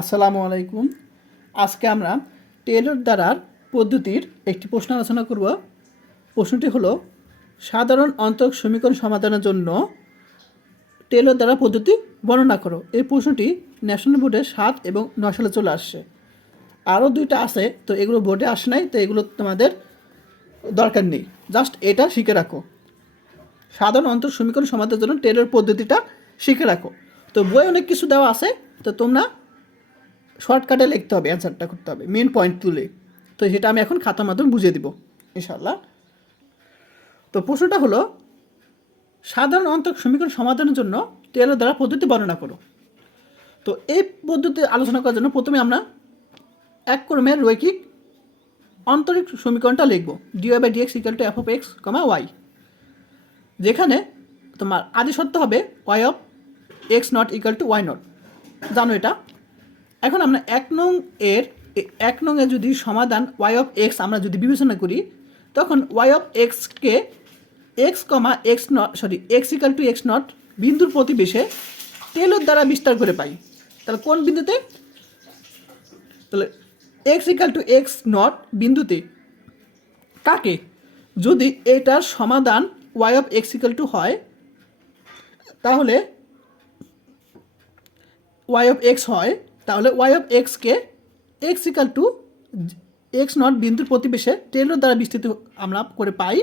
আসসালামু আলাইকুম। আজকে আমরা টেলর দ্বারার পদ্ধতির একটি প্রশ্ন আলোচনা করব। প্রশ্নটি হলো, সাধারণ অন্তরক সমীকরণ সমাধানের জন্য টেলর দ্বারা পদ্ধতি বর্ণনা করো। এই প্রশ্নটি ন্যাশনাল বোর্ডে সাত এবং নয় সালে চলে আসছে। আরও দুইটা আছে, তো এগুলো বোর্ডে আসে নাই, তো এগুলো তোমাদের দরকার নেই। জাস্ট এটা শিখে রাখো। সাধারণ অন্তর সমীকরণ সমাধানের জন্য টেলর পদ্ধতিটা শিখে রাখো। তো বই অনেক কিছু দেওয়া আছে, তো তোমরা শর্টকাটে লিখতে হবে অ্যান্সারটা করতে হবে মেন পয়েন্ট তুলে। তো সেটা আমি এখন খাতার মাধ্যমে বুঝিয়ে দিব ইনশাল্লাহ তো প্রশ্নটা হলো, সাধারণ অন্তর সমীকরণ সমাধানের জন্য টেলর দ্বারা পদ্ধতি বর্ণনা করো। তো এই পদ্ধতি আলোচনা করার জন্য প্রথমে আমরা এক ক্রমের রৈখিক আন্তরিক সমীকরণটা লিখব d y by d x equal to f of x comma y যেখানে তোমার আদি সত্য হবে y of x not equal to y not জানো এটা? এখন আমরা এক নং এর, এক নং এর যদি সমাধান ওয়াই অফ এক্স আমরা যদি বিবেচনা করি, তখন ওয়াই অফ এক্সকে x comma x not sorry x equal to x not বিন্দুর প্রতিবেশে টেলর দ্বারা বিস্তার করে পাই। তাহলে কোন বিন্দুতে? তাহলে x equal to x naught বিন্দুতে কাকে যদি এটার সমাধান y of x equal to হয়, তাহলে ওয়াই অফ এক্স হয় তাহলে ওয়াই অফ এক্সকে x equal to x naught বিন্দুর প্রতিবেশে টেলর দ্বারা বিস্তৃত আমরা করে পাই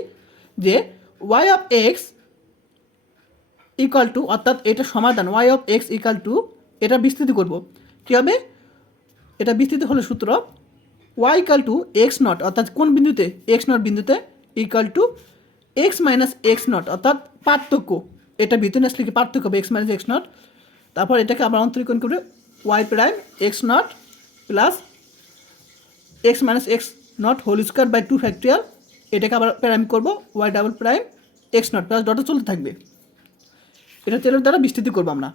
যে y of x equal to অর্থাৎ এটা সমাধান y of x equal to এটা বিস্তৃতি করব। কী হবে? এটা বিস্তৃত হলো সূত্র y equal to x naught অর্থাৎ কোন বিন্দুতে? এক্স নট বিন্দুতে equal to x minus x naught অর্থাৎ পার্থক্য। এটা ভিতরে আসলে কি পার্থক্য হবে? এক্স মাইনাস এক্স নট তারপর এটাকে আবার অন্তরীকরণ করে y prime x naught plus x minus x naught whole square by two factorial এটাকে আবার প্রাইম করব y double prime x naught plus ডটে চলতে থাকবে। এটা তেলের দ্বারা বিস্তৃতি করব আমরা।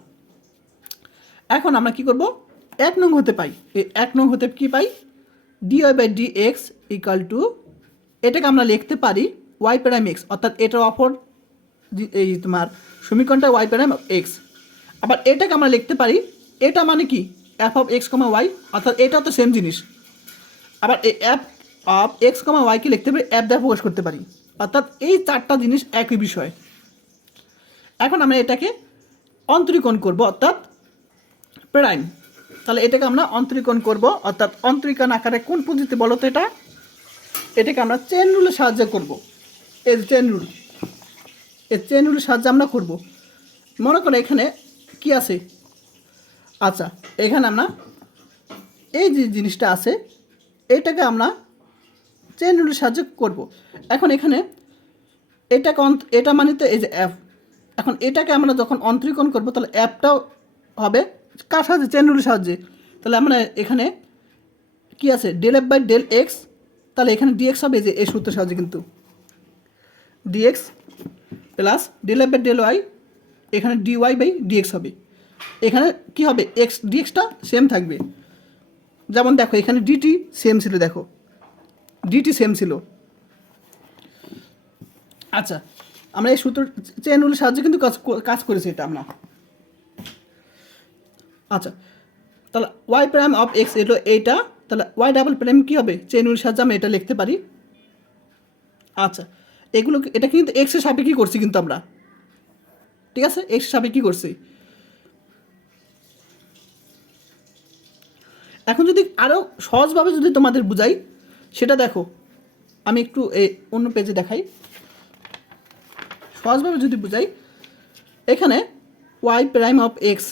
এখন আমরা কি করব? এক নং হতে পাই। এক নং হতে কি পাই? D y by d x equal to এটাকে আমরা লিখতে পারি ওয়াই প্রাইম এক্স অর্থাৎ এটার অপর এই তোমার সমীকরণটা ওয়াই প্রাইম এক্স আবার এটাকে আমরা লিখতে পারি এটা মানে কি? F of x comma y অর্থাৎ এটাও তো সেম জিনিস। আবার এই অ্যাপ অফ এক্স কমা ওয়াইকে লিখতে পারি অ্যাপ দ্বারা প্রকাশ করতে পারি। অর্থাৎ এই চারটা জিনিস একই বিষয়। এখন আমরা এটাকে অন্তরীকরণ করব, অর্থাৎ প্রাইম তাহলে এটাকে আমরা অন্তরীকরণ করব, অর্থাৎ অন্তরীকরণ আকারে কোন পদ্ধতি বলো তো এটা? এটাকে আমরা চেন রুলের সাহায্যে করব। এই চেন রুল এই চেন রুলের সাহায্যে আমরা করব। মনে করো এখানে কি আছে? আচ্ছা এখানে আমরা এই যে জিনিসটা আছে এইটাকে আমরা চেন রুলের সাহায্যে করব। এখন এখানে এটাকে এটা মানে তো এই যে অ্যাপ এখন এটাকে আমরা যখন অন্তরীকরণ করব, তাহলে অ্যাপটাও হবে। কার সাহায্যে? চেন রুলের সাহায্যে। তাহলে আমরা এখানে কি আছে? Del f by del x তাহলে এখানে ডিএক্স হবে যে, এই সূত্রের সাহায্যে কিন্তু। D x plus del f by del y এখানে d y by d x হবে। এখানে কি হবে? এক্স ডিএক্সটা সেম থাকবে। যেমন দেখো, এখানে ডিটি সেম ছিল, দেখো। ডিটি সেম ছিল। আচ্ছা আমরা এই সূত্র চেন রুলের সাহায্যে কিন্তু কাজ কাজ করেছি এটা আমরা। আচ্ছা তাহলে ওয়াই প্রাইম অফ এক্স এলো এইটা, তাহলে ওয়াই ডাবল প্রাইম কী হবে? চেন রুলের সাহায্যে আমরা এটা লিখতে পারি। আচ্ছা এগুলো এটা কিন্তু এক্সের সাপেক্ষে করছি কিন্তু আমরা। ঠিক আছে? এক্সের সাপেক্ষে করছি। এখন যদি আরও সহজভাবে যদি তোমাদের বুঝাই, সেটা দেখো। আমি একটু অন্য পেজে দেখাই। সহজভাবে যদি বুঝাই, এখানে y prime of x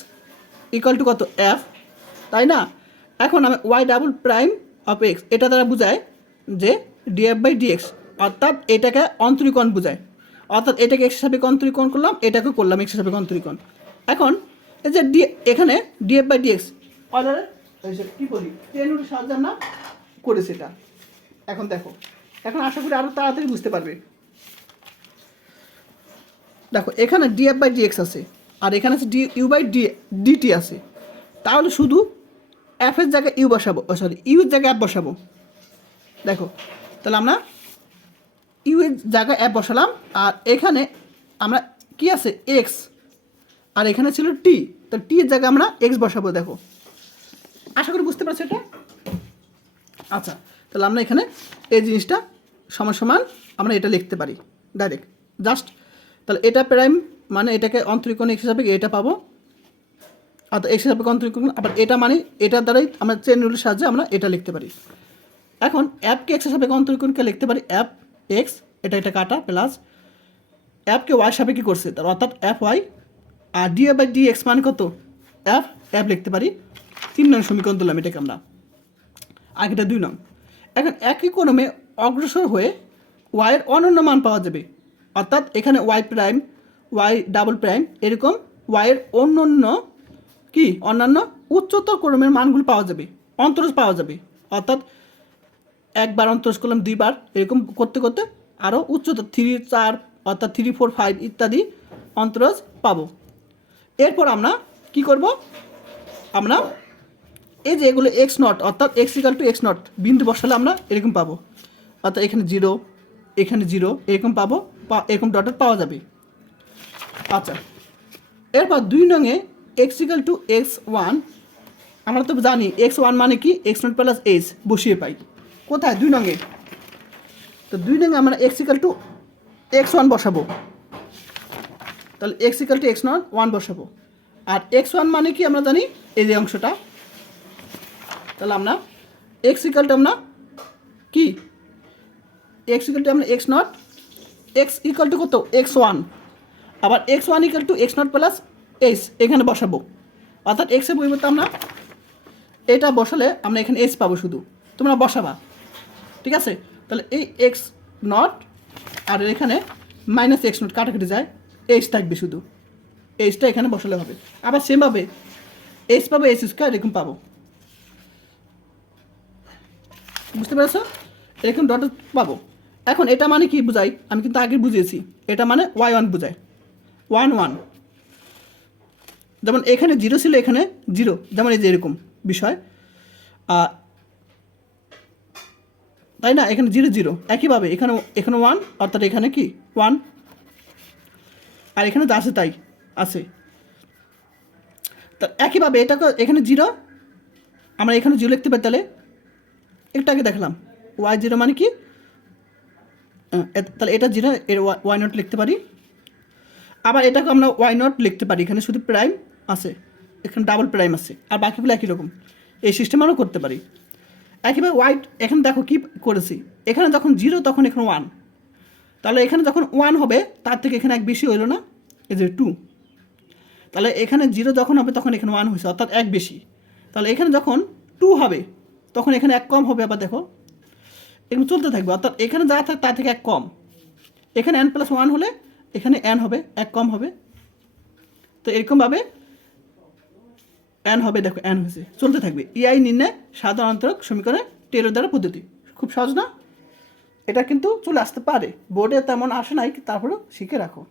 equal to কত? এফ তাই না? এখন আমি y double prime of x এটা দ্বারা বোঝায় যে ডিএফ বাই ডিএক্স অর্থাৎ এটাকে অন্তরীকরণ বোঝায়। অর্থাৎ এটাকে এক্স হিসাবে অন্তরীকরণ করলাম, এটাকে করলাম এক্স হিসাবে অন্তরীকরণ। এখন এই যে ডি এখানে ডিএফ বাই ডিএক্স অর্ডারে কী বলি? ট্রেনের সাহায্যে আমরা করেছি এটা। এখন দেখো, এখন আশা করি আরও তাড়াতাড়ি বুঝতে পারবে। দেখো, এখানে ডিএফ বাই ডিএক্স আছে, আর এখানে আছে d u by d d t আছে। তাহলে শুধু এফের জায়গায় ইউ বসাবো সরি ইউ এর জায়গায় অ্যাপ বসাবো। দেখো, তাহলে আমরা ইউ এর জায়গায় অ্যাপ বসালাম, আর এখানে আমরা কি আছে? এক্স আর এখানে ছিল টি তো টি এর জায়গায় আমরা এক্স বসাবো, দেখো। আশা করি বুঝতে পারছ এটা? আচ্ছা তাহলে আমরা এখানে এই জিনিসটা সমান সমান আমরা এটা লিখতে পারি ডাইরেক্ট জাস্ট তাহলে এটা প্রাইম মানে এটাকে অন্তরীকরণ এক্স হিসাবে এটা পাবো অর্থাৎ এক্স হিসাবে অন্তরীকরণ, আবার এটা মানে এটার দ্বারাই আমরা চেন রুলের সাহায্যে আমরা এটা লিখতে পারি। এখন অ্যাপকে এক্স হিসাবে অন্তরীকরণকে লিখতে পারি? অ্যাপ এক্স এটা এটা কাটা প্লাস অ্যাপকে ওয়াই কী করছে অর্থাৎ অ্যাপ ওয়াই আর ডি বাই ডি এক্স মানে কত? অ্যাপ অ্যাপ লিখতে পারি। তিন নং সমীকরণ তুললাম এটাকে আমরা। আগেটা দুই নং। এখন একই ক্রমে অগ্রসর হয়ে ওয়াইয়ের অনন্য মান পাওয়া যাবে। অর্থাৎ এখানে y prime y double prime এরকম ওয়াইয়ের অন্য অন্য কি? অন্যান্য উচ্চতর ক্রমের মানগুলো পাওয়া যাবে। অন্তরজ পাওয়া যাবে। অর্থাৎ একবার অন্তরজ করলাম দুইবার, এরকম করতে করতে আরও উচ্চতর থ্রি চার, অর্থাৎ থ্রি ফোর ফাইভ ইত্যাদি অন্তরজ পাবো। এরপর আমরা কি করব? আমরা এই যে এগুলো এক্স নট অর্থাৎ x equal to x naught বিন্দু বসালে আমরা এরকম পাবো। অর্থাৎ এখানে জিরো এখানে জিরো এরকম পাবো এরকম ডটের পাওয়া যাবে। আচ্ছা এরপর দুই নঙে x equal to x one আমরা তো জানি এক্স ওয়ান মানে কি? এক্স নট প্লাস এইচ বসিয়ে পাই। কোথায়? দুই নঙে। তো দুই নঙে আমরা x equal to x one বসাবো। তাহলে x equal to x naught one বসাবো। আর এক্স ওয়ান মানে কি আমরা জানি? এই যে অংশটা। তাহলে আমরা এক্স ইকালটা আমরা কি? এক্স ইকাল টু আমরা x naught x equal to কত? এক্স ওয়ান আবার x one equal to x naught plus h এখানে বসাবো। অর্থাৎ এক্সের পরিবর্তে আমরা এটা বসালে আমরা এখানে এইচ পাবো শুধু। তোমরা বসাবা। ঠিক আছে? তাহলে এই এক্স নট আর এখানে মাইনাস এক্স নট কাটাকাটি যায় এইচ থাকবে শুধু। এইচটা এখানে বসালে হবে। আবার সেমভাবে এইচ পাবো এইচ স্কোয়ার এরকম পাবো। বুঝতে পেরেছ? এরকম ডট পাবো। এখন এটা মানে কি বোঝাই? আমি কিন্তু আগে বুঝিয়েছি। এটা মানে ওয়াই ওয়ান বোঝায়। ওয়ান ওয়ান যেমন এখানে জিরো ছিল, এখানে জিরো যেমন এই যে এরকম বিষয়। তাই না? এখানে জিরো জিরো একইভাবে এখানে এখানে ওয়ান অর্থাৎ এখানে কি? ওয়ান আর এখানে তো আছে তাই, আছে। তা একইভাবে এটাকে, এখানে জিরো আমরা এখানে জিরো লিখতে পারি তাহলে একটু আগে দেখলাম। ওয়াই জিরো মানে কি? তাহলে এটা জিরো এর ওয়াই নট লিখতে পারি। আবার এটাকে আমরা ওয়াই নট লিখতে পারি, এখানে শুধু প্রাইম আছে। এখানে ডাবল প্রাইম আছে। আর বাকিগুলো একই রকম। এই সিস্টেম আমরা করতে পারি। একইভাবে ওয়াই এখানে দেখো কি করেছি। এখানে যখন জিরো তখন এখানে ওয়ান তাহলে এখানে যখন ওয়ান হবে, তার থেকে এখানে এক বেশি হইল না? এই যে টু তাহলে এখানে জিরো যখন হবে, তখন এখানে ওয়ান হয়েছে অর্থাৎ এক বেশি। তাহলে এখানে যখন টু হবে তখন এখানে এক কম হবে, আবার দেখো। এগুলো চলতে থাকবে, অর্থাৎ এখানে যা থাকে তার থেকে এক কম। এখানে এন প্লাস ওয়ান হলে এখানে এন হবে, এক কম হবে। তো এরকমভাবে এন হবে, দেখো এন হয়েছে। চলতে থাকবে। ইআই নির্ণয় সাধারণত সমীকরণে টেলর দ্বারা পদ্ধতি। খুব সহজ না? এটা কিন্তু চলে আসতে পারে। বোর্ডে তেমন আসে নাই তারপরেও শিখে রাখো।